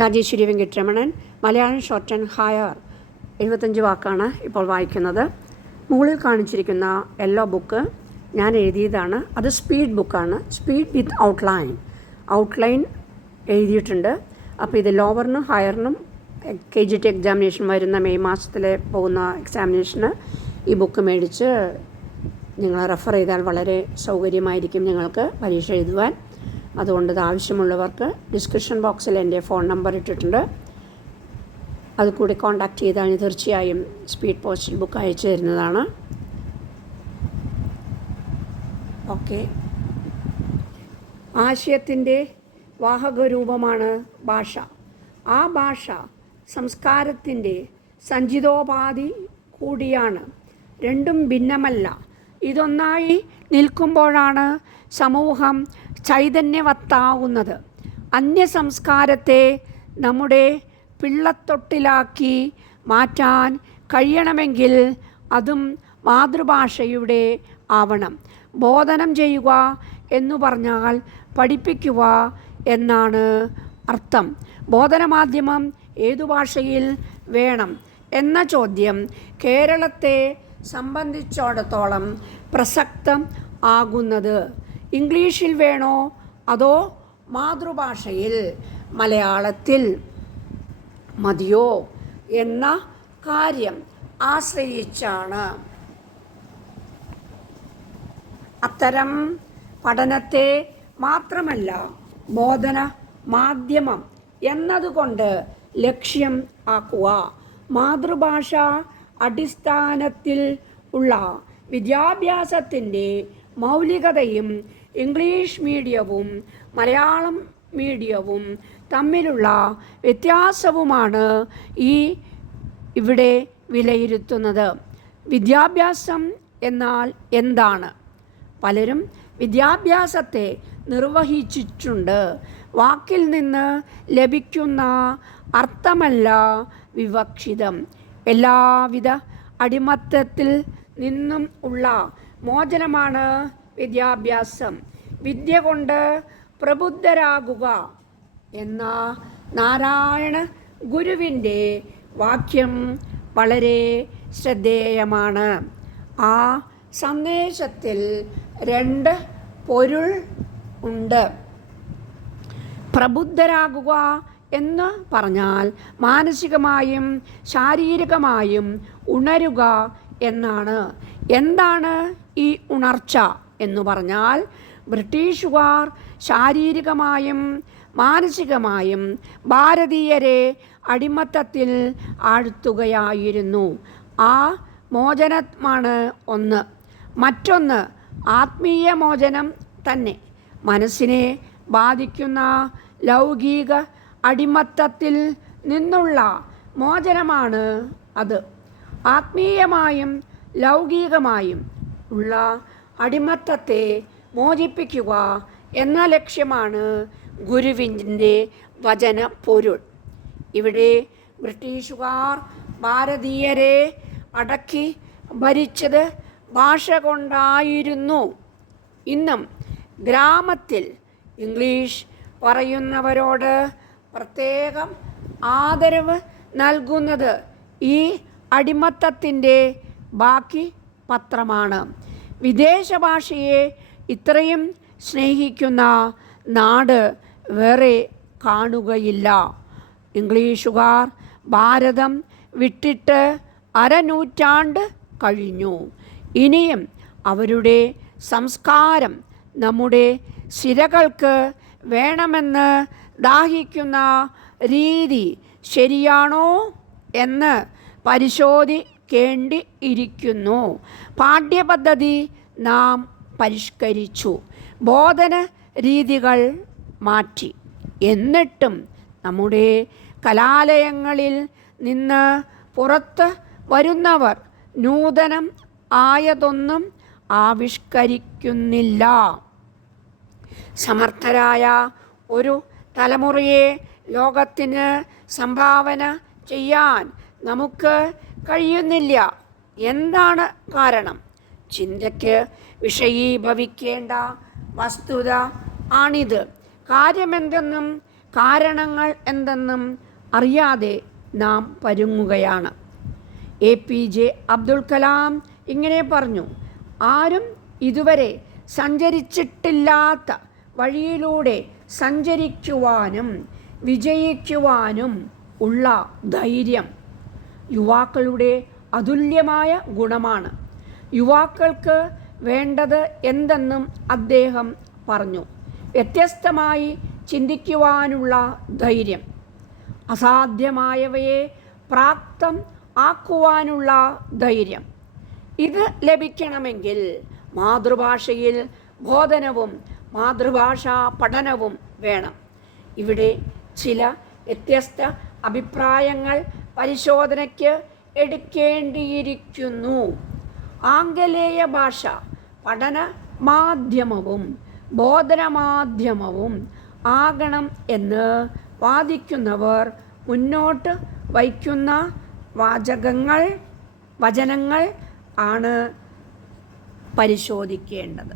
Rajeshwari Venkataramanan, Malayalam short and higher. 75 വാക്കാണ് ഇപ്പോൾ വായിക്കുന്നത്. മുകളിൽ കാണിച്ചിരിക്കുന്ന യെല്ലോ ബുക്ക് ഞാൻ എഴുതിയതാണ്. അത് സ്പീഡ് ബുക്കാണ്. സ്പീഡ് വിത്ത് ഔട്ട്ലൈൻ എഴുതിയിട്ടുണ്ട്. അപ്പോൾ ഇത് ലോവറിനും ഹയറിനും KGT എക്സാമിനേഷൻ വരുന്ന മെയ് മാസത്തിൽ പോകുന്ന എക്സാമിനേഷന് ഈ ബുക്ക് മേടിച്ച് നിങ്ങൾ റെഫർ ചെയ്താൽ വളരെ സൗകര്യമായിരിക്കും നിങ്ങൾക്ക് പരീക്ഷ എഴുതുവാൻ. അതുകൊണ്ട് ഇത് ആവശ്യമുള്ളവർക്ക് ഡിസ്ക്രിപ്ഷൻ ബോക്സിൽ എൻ്റെ ഫോൺ നമ്പർ ഇട്ടിട്ടുണ്ട്. അത് കൂടി കോൺടാക്റ്റ് ചെയ്താൽ തീർച്ചയായും സ്പീഡ് പോസ്റ്റൽ ബുക്ക് അയച്ചു തരുന്നതാണ്. ഓക്കെ. ആശയത്തിൻ്റെ വാഹകരൂപമാണ് ഭാഷ. ആ ഭാഷ സംസ്കാരത്തിൻ്റെ സഞ്ചിതോപാധി കൂടിയാണ്. രണ്ടും ഭിന്നമല്ല. ഇതൊന്നായി നിൽക്കുമ്പോഴാണ് സമൂഹം ചൈതന്യവത്താവുന്നത്. അന്യസംസ്കാരത്തെ നമ്മുടെ പിള്ളത്തൊട്ടിലാക്കി മാറ്റാൻ കഴിയണമെങ്കിൽ അതും മാതൃഭാഷയുടെ ആവണം. ബോധനം ചെയ്യുക എന്നു പറഞ്ഞാൽ പഠിപ്പിക്കുക എന്നാണ് അർത്ഥം. ബോധനമാധ്യമം ഏതു ഭാഷയിൽ വേണം എന്ന ചോദ്യം കേരളത്തെ സംബന്ധിച്ചിടത്തോളം പ്രസക്തം ആകുന്നത് ഇംഗ്ലീഷിൽ വേണോ അതോ മാതൃഭാഷയിൽ മലയാളത്തിൽ മതിയോ എന്ന കാര്യം ആശ്രയിച്ചാണ്. അത്തരം പഠനത്തെ മാത്രമല്ല ബോധന മാധ്യമം എന്നതുകൊണ്ട് ലക്ഷ്യം ആക്കുക. മാതൃഭാഷ അടിസ്ഥാനത്തിൽ ഉള്ള വിദ്യാഭ്യാസത്തിൻ്റെ മൗലികതയും ഇംഗ്ലീഷ് മീഡിയവും മലയാളം മീഡിയവും തമ്മിലുള്ള വ്യത്യാസവുമാണ് ഇവിടെ വിലയിരുത്തുന്നത്. വിദ്യാഭ്യാസം എന്നാൽ എന്താണ്? പലരും വിദ്യാഭ്യാസത്തെ നിർവഹിച്ചിട്ടുണ്ട്. വാക്കിൽ നിന്ന് ലഭിക്കുന്ന അർത്ഥമല്ല വിവക്ഷിതം. എല്ലാവിധ അടിമത്തത്തിൽ നിന്നും ഉള്ള മോചനമാണ് വിദ്യാഭ്യാസം. വിദ്യ കൊണ്ട് പ്രബുദ്ധരാകുക എന്ന നാരായണ ഗുരുവിൻ്റെ വാക്യം വളരെ ശ്രദ്ധേയമാണ്. ആ സന്ദേശത്തിൽ 2 പൊരുൾ ഉണ്ട്. പ്രബുദ്ധരാകുക എന്ന് പറഞ്ഞാൽ മാനസികമായും ശാരീരികമായും ഉണരുക എന്നാണ്. എന്താണ് ഈ ഉണർച്ച എന്ന് പറഞ്ഞാൽ, ബ്രിട്ടീഷുകാർ ശാരീരികമായും മാനസികമായും ഭാരതീയരെ അടിമത്തത്തിൽ ആഴ്ത്തുകയായിരുന്നു. ആ മോചനമാണ് ഒന്ന്. മറ്റൊന്ന് ആത്മീയ മോചനം തന്നെ. മനസ്സിനെ ബാധിക്കുന്ന ലൗകിക അടിമത്തത്തിൽ നിന്നുള്ള മോചനമാണ് അത്. ആത്മീയമായും ലൗകികമായും ഉള്ള അടിമത്തത്തെ മോചിപ്പിക്കുക എന്ന ലക്ഷ്യമാണ് ഗുരുവിൻ്റെ വചന പൊരുൾ. ഇവിടെ ബ്രിട്ടീഷുകാർ ഭാരതീയരെ അടക്കി ഭരിച്ചത് ഭാഷ കൊണ്ടായിരുന്നു. ഇന്നും ഗ്രാമത്തിൽ ഇംഗ്ലീഷ് പറയുന്നവരോട് പ്രത്യേകം ആദരവ് നൽകുന്നത് ഈ അടിമത്തത്തിൻ്റെ ബാക്കി പത്രമാണ്. വിദേശ ഭാഷയെ ഇത്രയും സ്നേഹിക്കുന്ന നാട് വേറെ കാണുകയില്ല. ഇംഗ്ലീഷുകാർ ഭാരതം വിട്ടിട്ട് 1/2 നൂറ്റാണ്ട് കഴിഞ്ഞു. ഇനിയും അവരുടെ സംസ്കാരം നമ്മുടെ സിരകൾക്ക് വേണമെന്ന് ദാഹിക്കുന്ന രീതി ശരിയാണോ എന്ന് പരിശോധിക്കേണ്ടിയിരിക്കുന്നു. പാഠ്യപദ്ധതി നാം പരിഷ്കരിച്ചു, ബോധന രീതികൾ മാറ്റി. എന്നിട്ടും നമ്മുടെ കലാലയങ്ങളിൽ നിന്ന് പുറത്ത് വരുന്നവർ നൂതനം ആയതൊന്നും ആവിഷ്കരിക്കുന്നില്ല. സമർത്ഥരായ ഒരു തലമുറയെ ലോകത്തിന് സംഭാവന ചെയ്യാൻ നമുക്ക് കഴിയുന്നില്ല. എന്താണ് കാരണം? ചിന്തയ്ക്ക് വിഷയീഭവിക്കേണ്ട വസ്തുത ആണിത്. കാര്യമെന്തെന്നും കാരണങ്ങൾ എന്തെന്നും അറിയാതെ നാം പരുങ്ങുകയാണ്. APJ അബ്ദുൽ കലാം ഇങ്ങനെ പറഞ്ഞു, ആരും ഇതുവരെ സഞ്ചരിച്ചിട്ടില്ലാത്ത വഴിയിലൂടെ സഞ്ചരിക്കുവാനും വിജയിക്കുവാനും ഉള്ള ധൈര്യം യുവാക്കളുടെ അതുല്യമായ ഗുണമാണ്. യുവാക്കൾക്ക് വേണ്ടത് എന്തെന്നും അദ്ദേഹം പറഞ്ഞു. വ്യത്യസ്തമായി ചിന്തിക്കുവാനുള്ള ധൈര്യം, അസാധ്യമായവയെ പ്രാപ്തം ആക്കുവാനുള്ള ധൈര്യം. ഇത് ലഭിക്കണമെങ്കിൽ മാതൃഭാഷയിൽ ബോധനവും മാതൃഭാഷാ പഠനവും വേണം. ഇവിടെ ചില വ്യത്യസ്ത അഭിപ്രായങ്ങൾ പരിശോധനയ്ക്ക് എടുക്കേണ്ടിയിരിക്കുന്നു. ആംഗലേയ ഭാഷ പഠന മാധ്യമവും ബോധന മാധ്യമവും ആകണം എന്ന് വാദിക്കുന്നവർ മുന്നോട്ട് വയ്ക്കുന്ന വചനങ്ങൾ ആണ് പരിശോധിക്കേണ്ടത്.